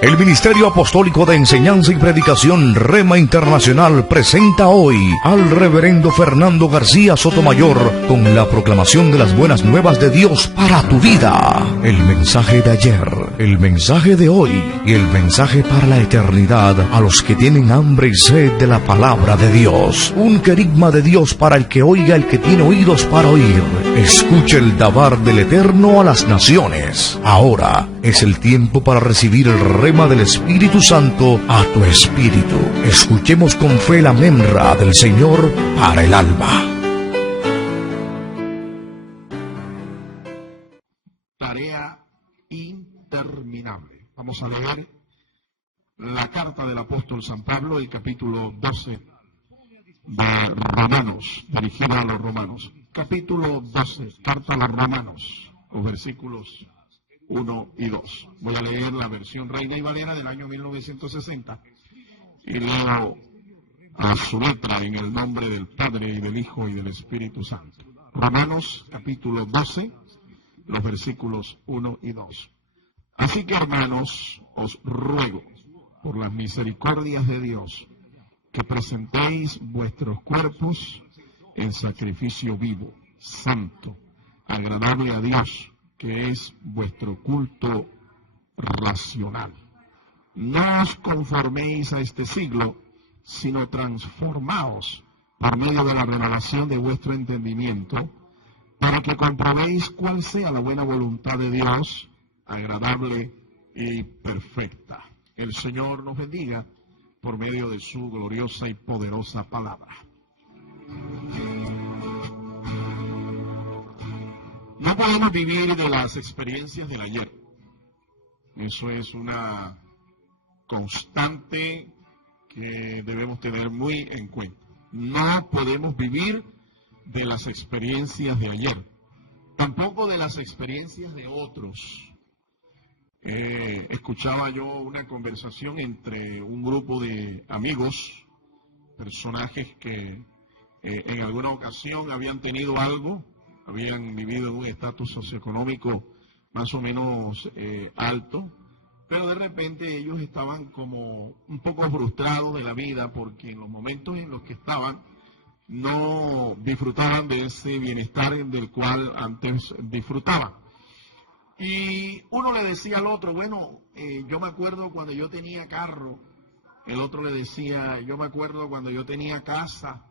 El Ministerio Apostólico de Enseñanza y Predicación Rema Internacional presenta hoy al Reverendo Fernando García Sotomayor con la proclamación de las buenas nuevas de Dios para tu vida. El mensaje de ayer, el mensaje de hoy y el mensaje para la eternidad a los que tienen hambre y sed de la palabra de Dios. Un querigma de Dios para el que oiga, el que tiene oídos para oír. Escuche el dabar del Eterno a las naciones. Ahora es el tiempo para recibir el rema del Espíritu Santo a tu espíritu. Escuchemos con fe la memra del Señor para el alma. Tarea interminable. Vamos a leer la carta del apóstol San Pablo, el capítulo 12 de Romanos, dirigida a los romanos. Capítulo 12, carta a los romanos, los versículos 1 y 2. Voy a leer la versión Reina y Valera del año 1960 y leo a su letra en el nombre del Padre y del Hijo y del Espíritu Santo. Romanos capítulo 12, los versículos 1 y 2. Así que, hermanos, os ruego por las misericordias de Dios que presentéis vuestros cuerpos en sacrificio vivo, santo, agradable a Dios, que es vuestro culto racional. No os conforméis a este siglo, sino transformaos por medio de la renovación de vuestro entendimiento, para que comprobéis cuál sea la buena voluntad de Dios, agradable y perfecta. El Señor nos bendiga por medio de su gloriosa y poderosa palabra. No podemos vivir de las experiencias del ayer. Eso es una constante que debemos tener muy en cuenta. No podemos vivir de las experiencias de ayer, tampoco de las experiencias de otros. Escuchaba yo una conversación entre un grupo de amigos, personajes que en alguna ocasión habían tenido algo, habían vivido en un estatus socioeconómico más o menos alto, pero de repente ellos estaban como un poco frustrados de la vida porque en los momentos en los que estaban no disfrutaban de ese bienestar del cual antes disfrutaban. Y uno le decía al otro, bueno, yo me acuerdo cuando yo tenía carro. El otro le decía, yo me acuerdo cuando yo tenía casa.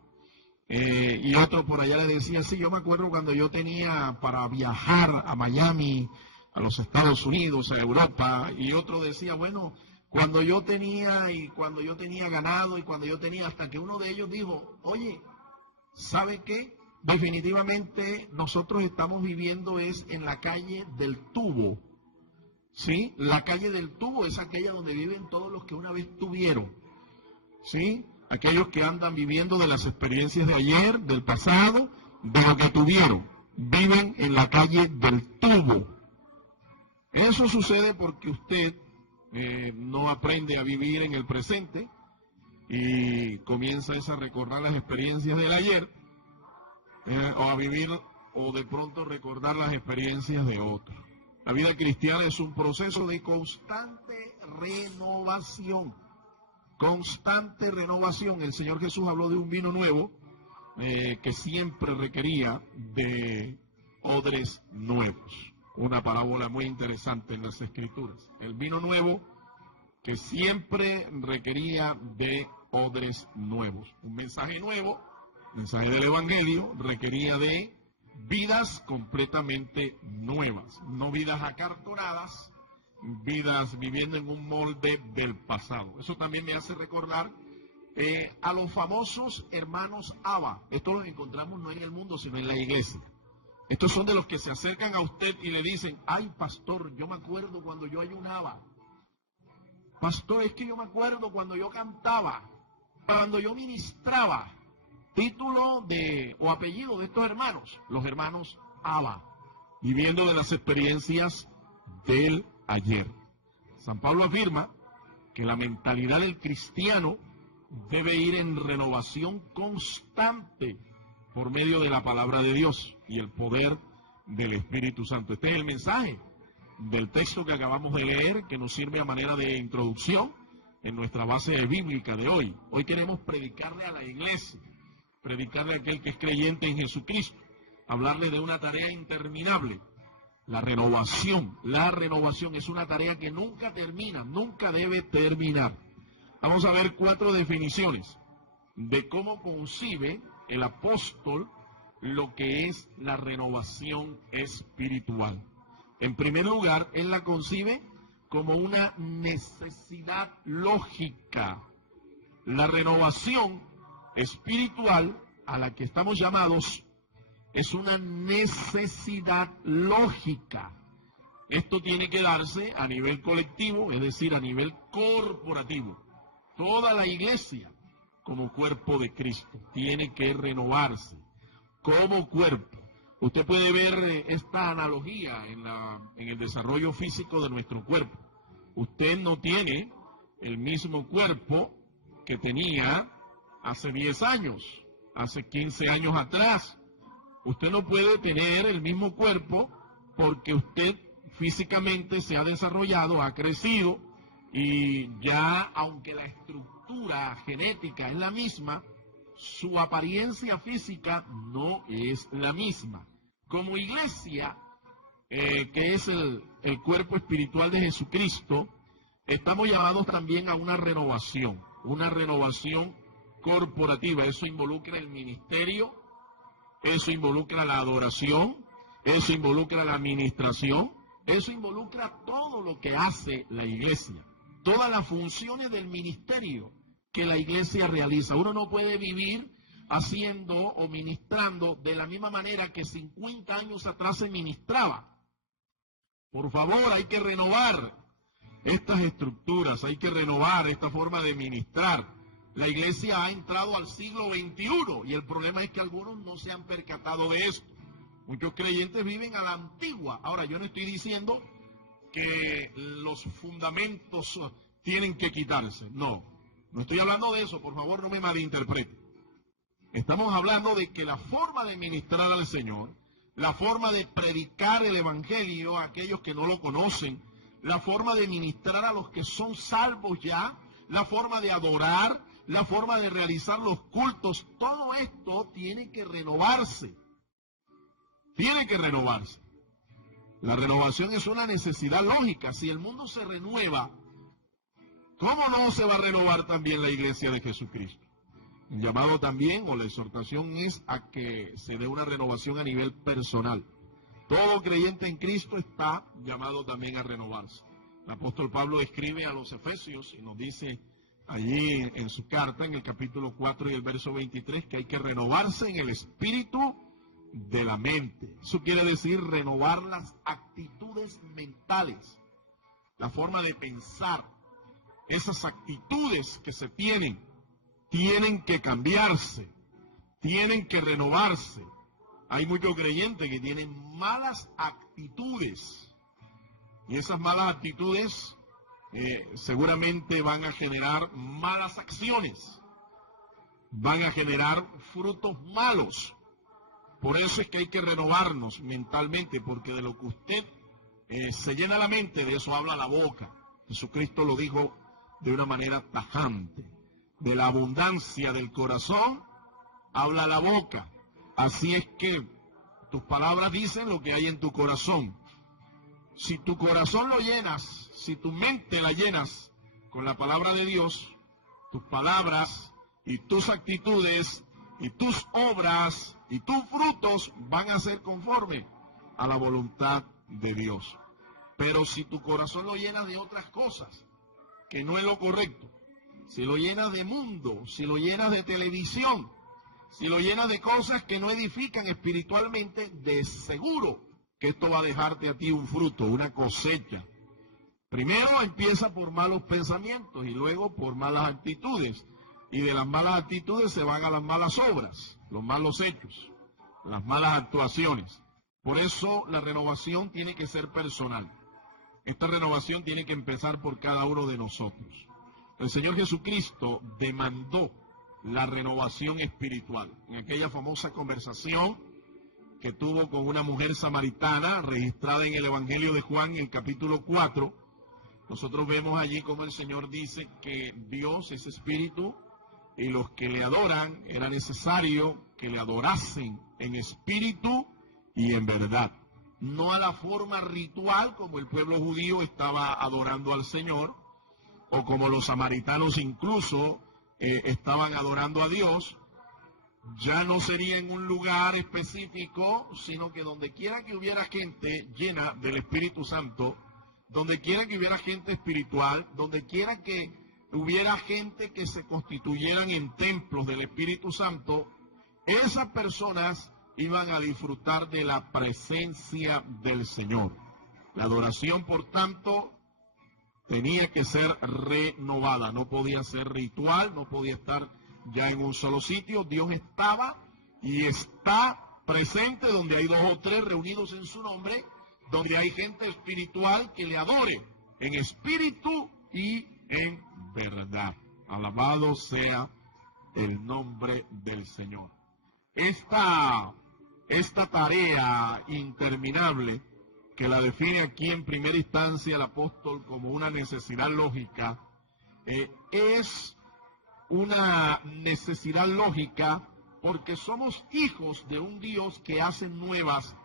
Y otro por allá le decía, sí, yo me acuerdo cuando yo tenía para viajar a Miami, a los Estados Unidos, a Europa. Y otro decía, bueno, cuando yo tenía ganado y cuando yo tenía, hasta que uno de ellos dijo, oye, ¿sabe qué? Definitivamente nosotros estamos viviendo es en la calle del tubo. ¿Sí? La calle del tubo es aquella donde viven todos los que una vez tuvieron. ¿Sí? Aquellos que andan viviendo de las experiencias de ayer, del pasado, de lo que tuvieron. Viven en la calle del tubo. Eso sucede porque usted no aprende a vivir en el presente y comienza a recordar las experiencias del ayer, o a vivir o de pronto recordar las experiencias de otros. La vida cristiana es un proceso de constante renovación. Constante renovación. El Señor Jesús habló de un vino nuevo que siempre requería de odres nuevos. Una parábola muy interesante en las Escrituras. El vino nuevo que siempre requería de odres nuevos. Un mensaje nuevo, mensaje del Evangelio, requería de vidas completamente nuevas. No vidas acartonadas, vidas viviendo en un molde del pasado. Eso también me hace recordar a los famosos hermanos Abba. Esto los encontramos no en el mundo, sino en la iglesia. Estos son de los que se acercan a usted y le dicen, ay, pastor, yo me acuerdo cuando yo ayunaba. Pastor, es que yo me acuerdo cuando yo cantaba, cuando yo ministraba. Título o apellido de estos hermanos, los hermanos Abba, viviendo de las experiencias del ayer. San Pablo afirma que la mentalidad del cristiano debe ir en renovación constante por medio de la palabra de Dios y el poder del Espíritu Santo. Este es el mensaje del texto que acabamos de leer, que nos sirve a manera de introducción en nuestra base bíblica de hoy. Hoy queremos predicarle a la iglesia, predicarle a aquel que es creyente en Jesucristo, hablarle de una tarea interminable, la renovación. La renovación es una tarea que nunca termina, nunca debe terminar. Vamos a ver 4 definiciones de cómo concibe el apóstol lo que es la renovación espiritual. En primer lugar, él la concibe como una necesidad lógica. La renovación espiritual a la que estamos llamados es una necesidad lógica. Esto tiene que darse a nivel colectivo, es decir, a nivel corporativo. Toda la iglesia, como cuerpo de Cristo, tiene que renovarse como cuerpo. Usted puede ver esta analogía en el desarrollo físico de nuestro cuerpo. Usted no tiene el mismo cuerpo que tenía hace 10 años, hace 15 años atrás. Usted no puede tener el mismo cuerpo porque usted físicamente se ha desarrollado, ha crecido y ya, aunque la estructura genética es la misma, su apariencia física no es la misma. Como iglesia, que es el cuerpo espiritual de Jesucristo, estamos llamados también a una renovación corporativa. Eso involucra el ministerio, eso involucra la adoración, eso involucra la administración, eso involucra todo lo que hace la iglesia, todas las funciones del ministerio que la iglesia realiza. Uno no puede vivir haciendo o ministrando de la misma manera que 50 años atrás se ministraba. Por favor, hay que renovar estas estructuras, hay que renovar esta forma de ministrar. La iglesia ha entrado al siglo XXI y el problema es que algunos no se han percatado de esto. Muchos creyentes viven a la antigua. Ahora, yo no estoy diciendo que los fundamentos tienen que quitarse. No estoy hablando de eso, por favor no me malinterprete. Estamos hablando de que la forma de ministrar al Señor, la forma de predicar el Evangelio a aquellos que no lo conocen, la forma de ministrar a los que son salvos ya, la forma de adorar, la forma de realizar los cultos, todo esto tiene que renovarse. Tiene que renovarse. La renovación es una necesidad lógica. Si el mundo se renueva, ¿cómo no se va a renovar también la iglesia de Jesucristo? El llamado también, o la exhortación, es a que se dé una renovación a nivel personal. Todo creyente en Cristo está llamado también a renovarse. El apóstol Pablo escribe a los Efesios y nos dice allí en su carta, en el capítulo 4 y el verso 23, que hay que renovarse en el espíritu de la mente. Eso quiere decir renovar las actitudes mentales, la forma de pensar. Esas actitudes que se tienen que cambiarse, tienen que renovarse. Hay muchos creyentes que tienen malas actitudes y esas malas actitudes seguramente van a generar malas acciones, van a generar frutos malos. Por eso es que hay que renovarnos mentalmente, porque de lo que usted se llena la mente, de eso habla la boca. Jesucristo lo dijo de una manera tajante. De la abundancia del corazón habla la boca. Así es que tus palabras dicen lo que hay en tu corazón. Si tu corazón lo llenas, si tu mente la llenas con la palabra de Dios, tus palabras y tus actitudes y tus obras y tus frutos van a ser conforme a la voluntad de Dios. Pero si tu corazón lo llenas de otras cosas, que no es lo correcto, si lo llenas de mundo, si lo llenas de televisión, si lo llenas de cosas que no edifican espiritualmente, de seguro que esto va a dejarte a ti un fruto, una cosecha. Primero empieza por malos pensamientos y luego por malas actitudes. Y de las malas actitudes se van a las malas obras, los malos hechos, las malas actuaciones. Por eso la renovación tiene que ser personal. Esta renovación tiene que empezar por cada uno de nosotros. El Señor Jesucristo demandó la renovación espiritual. En aquella famosa conversación que tuvo con una mujer samaritana, registrada en el Evangelio de Juan, en el capítulo 4, nosotros vemos allí como el Señor dice que Dios es espíritu y los que le adoran era necesario que le adorasen en espíritu y en verdad. No a la forma ritual como el pueblo judío estaba adorando al Señor, o como los samaritanos incluso estaban adorando a Dios. Ya no sería en un lugar específico, sino que donde quiera que hubiera gente llena del Espíritu Santo, donde quiera que hubiera gente espiritual, donde quiera que hubiera gente que se constituyeran en templos del Espíritu Santo, esas personas iban a disfrutar de la presencia del Señor. La adoración, por tanto, tenía que ser renovada, no podía ser ritual, no podía estar ya en un solo sitio. Dios estaba y está presente donde hay dos o tres reunidos en su nombre, donde hay gente espiritual que le adore en espíritu y en verdad. Alabado sea el nombre del Señor. Esta tarea interminable, que la define aquí en primera instancia el apóstol como una necesidad lógica, es una necesidad lógica porque somos hijos de un Dios que hace nuevas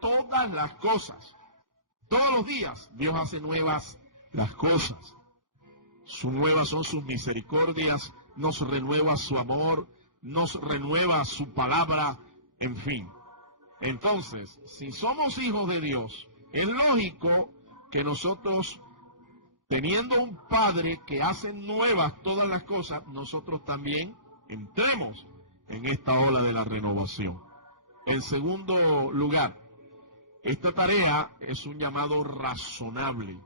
todas las cosas. Todos los días Dios hace nuevas las cosas. Nuevas son sus misericordias, nos renueva su amor, nos renueva su palabra, en fin. Entonces, si somos hijos de Dios, es lógico que nosotros, teniendo un Padre que hace nuevas todas las cosas, nosotros también entremos en esta ola de la renovación. En segundo lugar, esta tarea es un llamado razonable.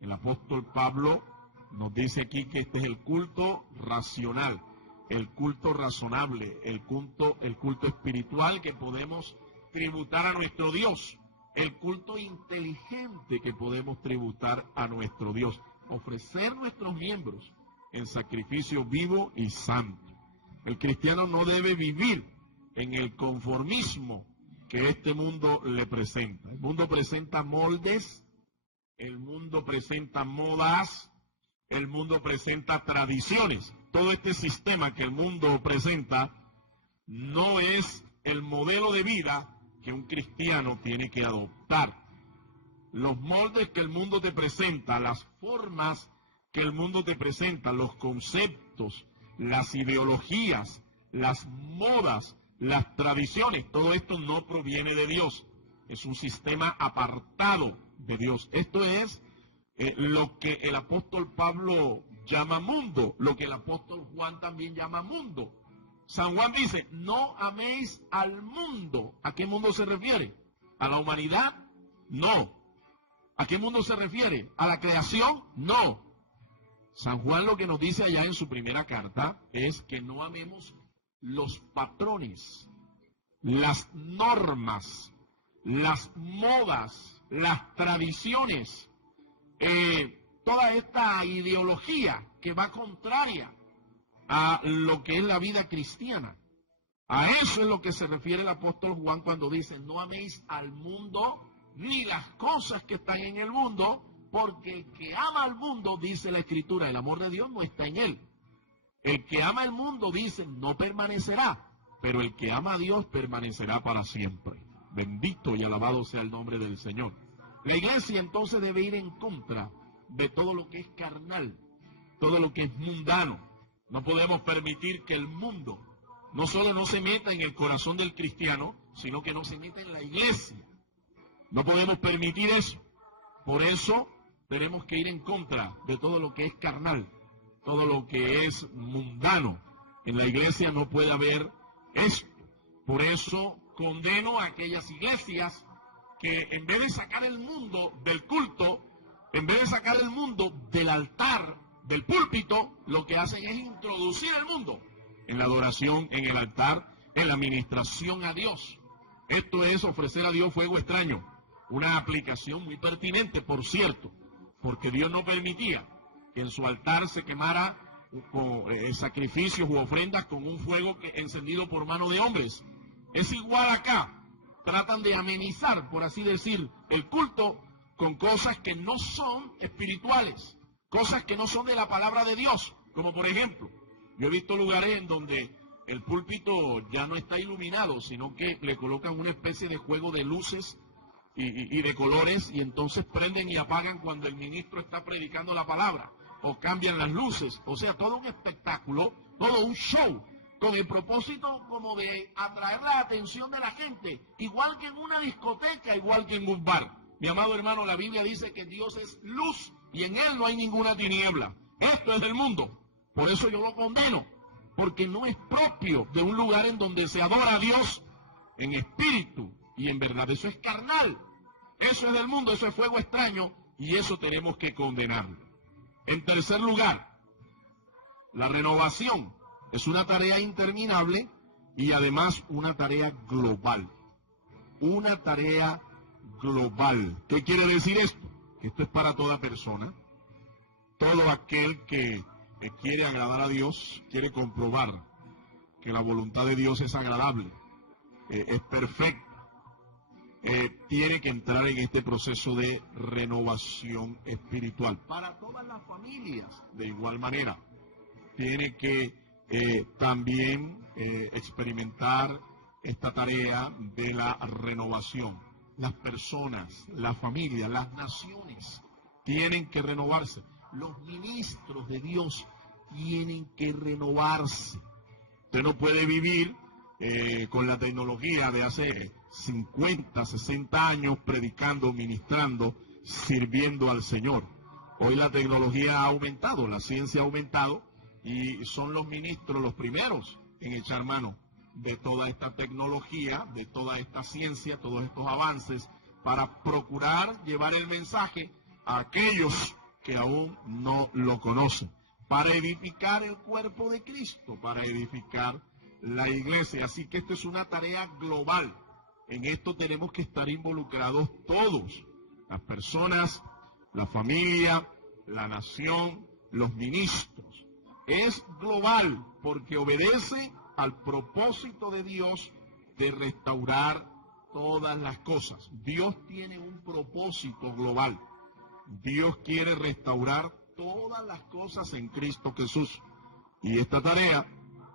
El apóstol Pablo nos dice aquí que este es el culto racional, el culto razonable, el culto espiritual que podemos tributar a nuestro Dios, el culto inteligente que podemos tributar a nuestro Dios, ofrecer nuestros miembros en sacrificio vivo y santo. El cristiano no debe vivir en el conformismo que este mundo le presenta. El mundo presenta moldes, el mundo presenta modas, el mundo presenta tradiciones. Todo este sistema que el mundo presenta no es el modelo de vida que un cristiano tiene que adoptar. Los moldes que el mundo te presenta, las formas que el mundo te presenta, los conceptos, las ideologías, las modas, las tradiciones, todo esto no proviene de Dios. Es un sistema apartado de Dios. Esto es lo que el apóstol Pablo llama mundo, lo que el apóstol Juan también llama mundo. San Juan dice, no améis al mundo. ¿A qué mundo se refiere? ¿A la humanidad? No. ¿A qué mundo se refiere? ¿A la creación? No. San Juan lo que nos dice allá en su primera carta es que no amemos los patrones, las normas, las modas, las tradiciones, toda esta ideología que va contraria a lo que es la vida cristiana. A eso es lo que se refiere el apóstol Juan cuando dice, no améis al mundo ni las cosas que están en el mundo, porque el que ama al mundo, dice la Escritura, el amor de Dios no está en él. El que ama el mundo, dice, no permanecerá, pero el que ama a Dios permanecerá para siempre. Bendito y alabado sea el nombre del Señor. La iglesia entonces debe ir en contra de todo lo que es carnal, todo lo que es mundano. No podemos permitir que el mundo no solo no se meta en el corazón del cristiano, sino que no se meta en la iglesia. No podemos permitir eso. Por eso tenemos que ir en contra de todo lo que es carnal, todo lo que es mundano. En la iglesia no puede haber esto. Por eso condeno a aquellas iglesias que en vez de sacar el mundo del culto, en vez de sacar el mundo del altar, del púlpito, lo que hacen es introducir el mundo en la adoración, en el altar, en la administración a Dios. Esto es ofrecer a Dios fuego extraño. Una aplicación muy pertinente, por cierto, porque Dios no permitía que en su altar se quemara con sacrificios u ofrendas con un fuego encendido por mano de hombres. Es igual acá. tratan de amenizar, por así decir, el culto con cosas que no son espirituales, cosas que no son de la palabra de Dios. Como por ejemplo, yo he visto lugares en donde el púlpito ya no está iluminado, sino que le colocan una especie de juego de luces y de colores, y entonces prenden y apagan cuando el ministro está predicando la palabra, o cambian las luces. O sea, todo un espectáculo, todo un show, con el propósito como de atraer la atención de la gente, igual que en una discoteca, igual que en un bar. Mi amado hermano, la Biblia dice que Dios es luz y en Él no hay ninguna tiniebla. Esto es del mundo, por eso yo lo condeno, porque no es propio de un lugar en donde se adora a Dios en espíritu y en verdad. Eso es carnal, eso es del mundo, eso es fuego extraño y eso tenemos que condenarlo. En tercer lugar, la renovación es una tarea interminable y además una tarea global. Una tarea global. ¿Qué quiere decir esto? Que esto es para toda persona. Todo aquel que quiere agradar a Dios, quiere comprobar que la voluntad de Dios es agradable, es perfecta, tiene que entrar en este proceso de renovación espiritual. Para todas las familias, de igual manera, tiene que también experimentar esta tarea de la renovación. Las personas, las familias, las naciones tienen que renovarse. Los ministros de Dios tienen que renovarse. Usted no puede vivir con la tecnología de hace 50, 60 años predicando, ministrando, sirviendo al Señor. Hoy la tecnología ha aumentado, la ciencia ha aumentado y son los ministros los primeros en echar mano de toda esta tecnología, de toda esta ciencia, todos estos avances, para procurar llevar el mensaje a aquellos que aún no lo conocen, para edificar el cuerpo de Cristo, para edificar la iglesia. Así que esto es una tarea global. En esto tenemos que estar involucrados todos, las personas, la familia, la nación, los ministros. Es global porque obedece al propósito de Dios de restaurar todas las cosas. Dios tiene un propósito global. Dios quiere restaurar todas las cosas en Cristo Jesús. Y esta tarea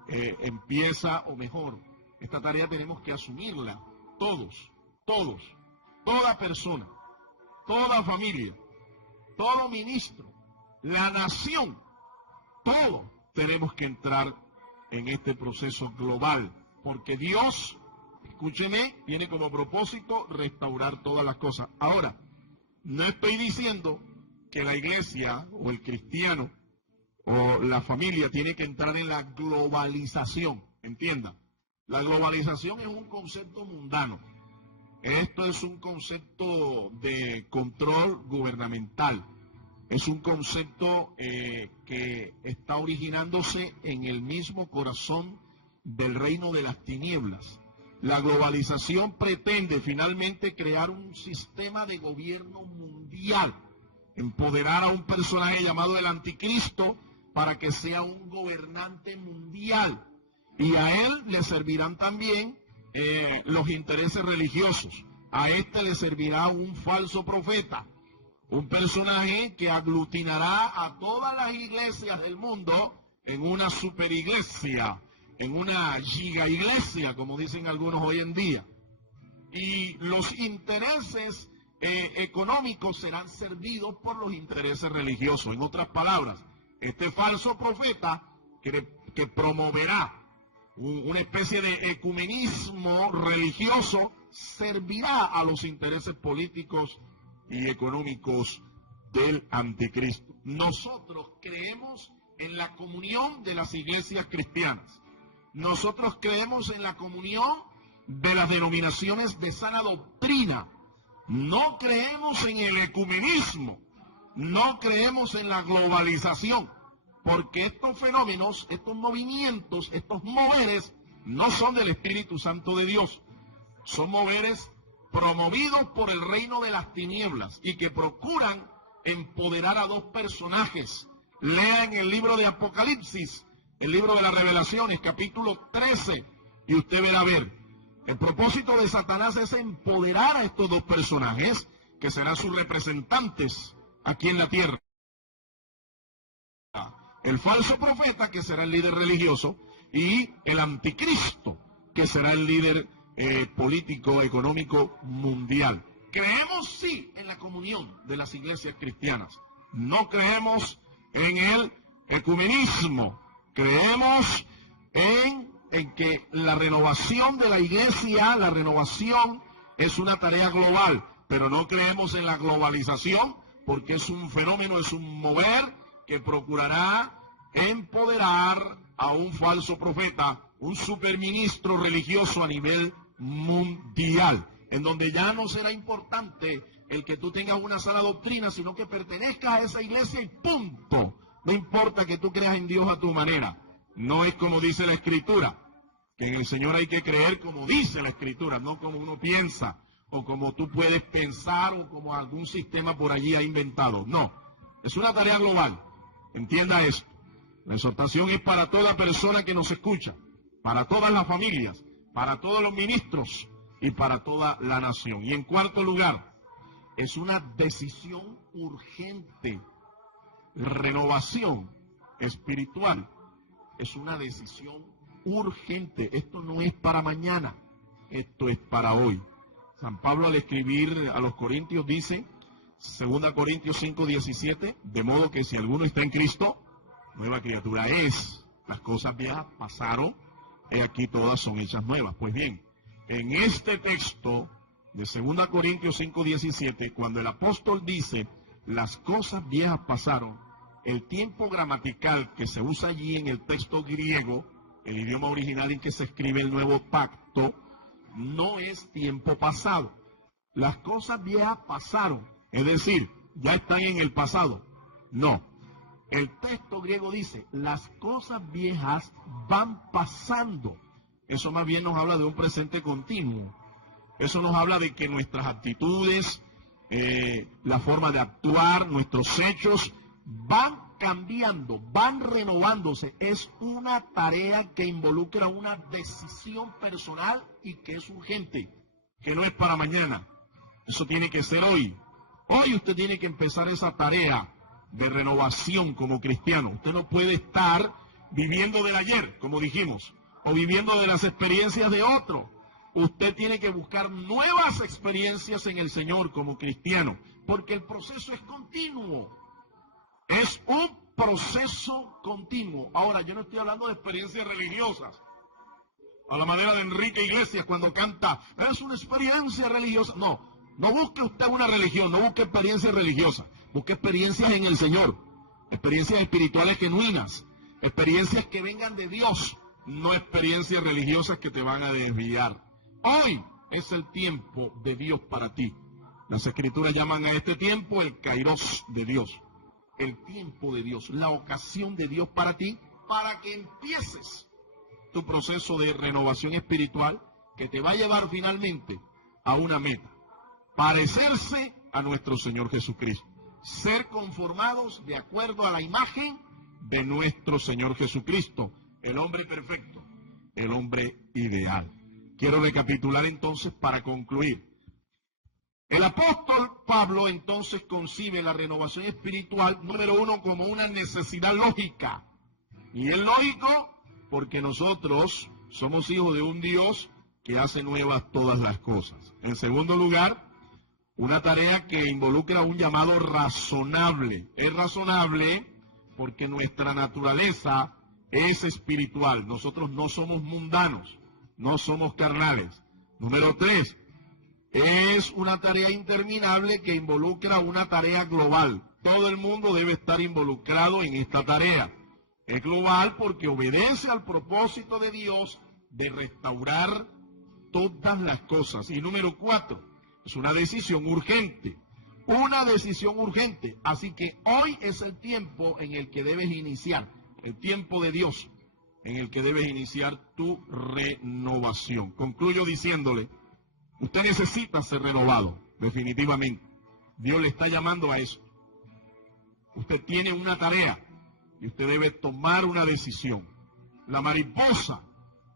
empieza, o mejor, esta tarea tenemos que asumirla todos, toda persona, toda familia, todo ministro, la nación, todos tenemos que entrar en este proceso global, porque Dios, escúcheme, tiene como propósito restaurar todas las cosas. Ahora, no estoy diciendo que la iglesia o el cristiano o la familia tiene que entrar en la globalización, entienda. La globalización es un concepto mundano. Esto es un concepto de control gubernamental. Es un concepto que está originándose en el mismo corazón del reino de las tinieblas. La globalización pretende finalmente crear un sistema de gobierno mundial, empoderar a un personaje llamado el anticristo para que sea un gobernante mundial. Y a él le servirán también los intereses religiosos. A este le servirá un falso profeta, un personaje que aglutinará a todas las iglesias del mundo en una superiglesia, en una gigaiglesia, como dicen algunos hoy en día. Y los intereses económicos serán servidos por los intereses religiosos. En otras palabras, este falso profeta que promoverá una especie de ecumenismo religioso servirá a los intereses políticos y económicos del anticristo. Nosotros creemos en la comunión de las iglesias cristianas. Nosotros creemos en la comunión de las denominaciones de sana doctrina. No creemos en el ecumenismo. No creemos en la globalización. Porque estos fenómenos, estos movimientos, estos moveres, no son del Espíritu Santo de Dios. Son moveres promovidos por el reino de las tinieblas y que procuran empoderar a dos personajes. Lean el libro de Apocalipsis, el libro de las Revelaciones, capítulo 13, y usted verá ver El propósito de Satanás es empoderar a estos dos personajes, que serán sus representantes aquí en la tierra. El falso profeta, que será el líder religioso, y el anticristo, que será el líder político, económico, mundial. Creemos, sí, en la comunión de las iglesias cristianas. No creemos en el ecumenismo. Creemos en que la renovación de la iglesia, la renovación es una tarea global, pero no creemos en la globalización, porque es un fenómeno, es un mover que procurará empoderar a un falso profeta, un superministro religioso a nivel mundial, en donde ya no será importante el que tú tengas una sana doctrina, sino que pertenezcas a esa iglesia y punto. No importa que tú creas en Dios a tu manera. No es como dice la Escritura, que en el Señor hay que creer como dice la Escritura, no como uno piensa, o como tú puedes pensar, o como algún sistema por allí ha inventado. No, es una tarea global. Entienda esto. La exhortación es para toda persona que nos escucha, para todas las familias, para todos los ministros y para toda la nación. Y en cuarto lugar, es una decisión urgente. Renovación espiritual es una decisión urgente. Esto no es para mañana, esto es para hoy. San Pablo, al escribir a los Corintios, dice, 2 Corintios 5:17, de modo que si alguno está en Cristo, nueva criatura es. Las cosas viejas pasaron, he aquí todas son hechas nuevas. Pues bien, en este texto de 2 Corintios 5:17, cuando el apóstol dice, las cosas viejas pasaron, el tiempo gramatical que se usa allí en el texto griego, el idioma original en que se escribe el nuevo pacto, no es tiempo pasado. Las cosas viejas pasaron, es decir, ya están en el pasado. No. El texto griego dice, las cosas viejas van pasando. Eso más bien nos habla de un presente continuo. Eso nos habla de que nuestras actitudes, la forma de actuar, nuestros hechos, van cambiando, van renovándose. Es una tarea que involucra una decisión personal y que es urgente, que no es para mañana. Eso tiene que ser hoy. Hoy usted tiene que empezar esa tarea de renovación como cristiano. Usted no puede estar viviendo del ayer, como dijimos, o viviendo de las experiencias de otro. Usted tiene que buscar nuevas experiencias en el Señor como cristiano, porque el proceso es continuo. Es un proceso continuo. Ahora, yo no estoy hablando de experiencias religiosas, a la manera de Enrique Iglesias cuando canta, es una experiencia religiosa. No, no busque usted una religión, no busque experiencias religiosas. Busque experiencias en el Señor, experiencias espirituales genuinas, experiencias que vengan de Dios, no experiencias religiosas que te van a desviar. Hoy es el tiempo de Dios para ti. Las Escrituras llaman a este tiempo el kairos de Dios, el tiempo de Dios, la ocasión de Dios para ti, para que empieces tu proceso de renovación espiritual que te va a llevar finalmente a una meta, parecerse a nuestro Señor Jesucristo. Ser conformados de acuerdo a la imagen de nuestro Señor Jesucristo, el hombre perfecto, el hombre ideal. Quiero recapitular entonces para concluir. El apóstol Pablo entonces concibe la renovación espiritual, número uno, como una necesidad lógica. Y es lógico porque nosotros somos hijos de un Dios que hace nuevas todas las cosas. En segundo lugar, una tarea que involucra un llamado razonable. Es razonable porque nuestra naturaleza es espiritual. Nosotros no somos mundanos, no somos carnales. Número 3, es una tarea interminable que involucra una tarea global. Todo el mundo debe estar involucrado en esta tarea. Es global porque obedece al propósito de Dios de restaurar todas las cosas. Y número 4, es una decisión urgente, así que hoy es el tiempo en el que debes iniciar, el tiempo de Dios, en el que debes iniciar tu renovación. Concluyo diciéndole, usted necesita ser renovado, definitivamente. Dios le está llamando a eso. Usted tiene una tarea y usted debe tomar una decisión. La mariposa,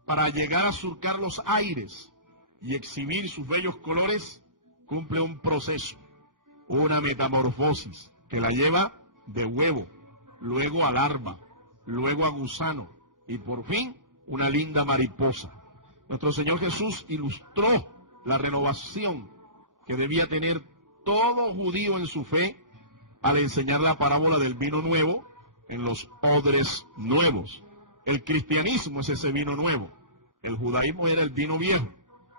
para llegar a surcar los aires, y exhibir sus bellos colores, cumple un proceso, una metamorfosis que la lleva de huevo, luego a larva, luego a gusano y por fin una linda mariposa. Nuestro Señor Jesús ilustró la renovación que debía tener todo judío en su fe al enseñar la parábola del vino nuevo en los odres nuevos. El cristianismo es ese vino nuevo. El judaísmo era el vino viejo,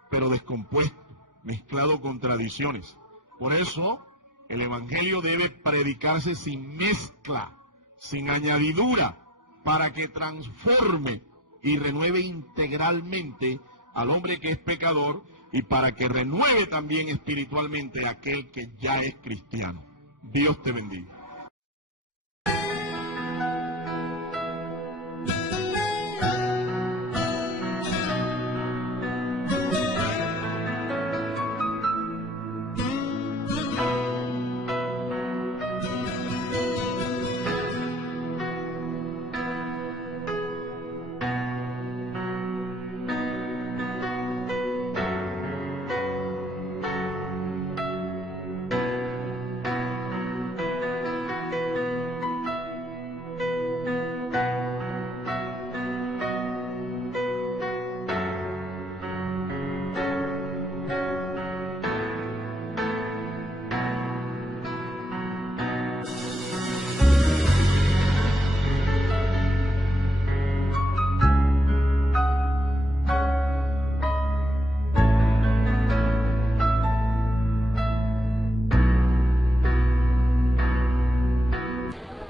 pero descompuesto, mezclado con tradiciones. Por eso, el evangelio debe predicarse sin mezcla, sin añadidura, para que transforme y renueve integralmente al hombre que es pecador y para que renueve también espiritualmente a aquel que ya es cristiano. Dios te bendiga.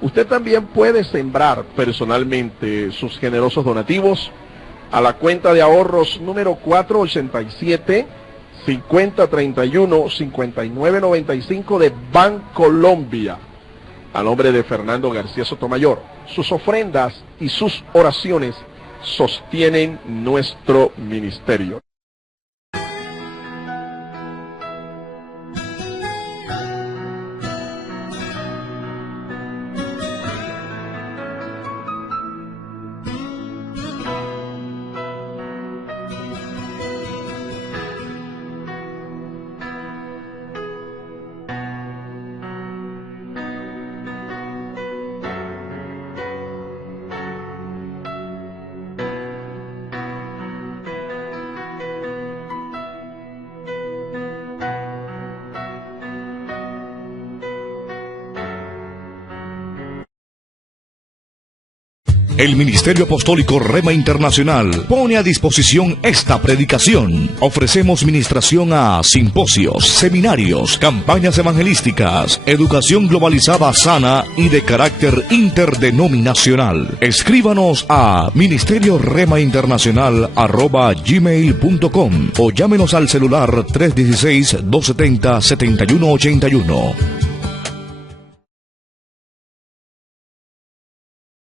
Usted también puede sembrar personalmente sus generosos donativos a la cuenta de ahorros número 487-5031-5995 de Bancolombia, a nombre de Fernando García Sotomayor. Sus ofrendas y sus oraciones sostienen nuestro ministerio. El Ministerio Apostólico Rema Internacional pone a disposición esta predicación. Ofrecemos ministración a simposios, seminarios, campañas evangelísticas, educación globalizada sana y de carácter interdenominacional. Escríbanos a ministerioremainternacional@gmail.com o llámenos al celular 316-270-7181.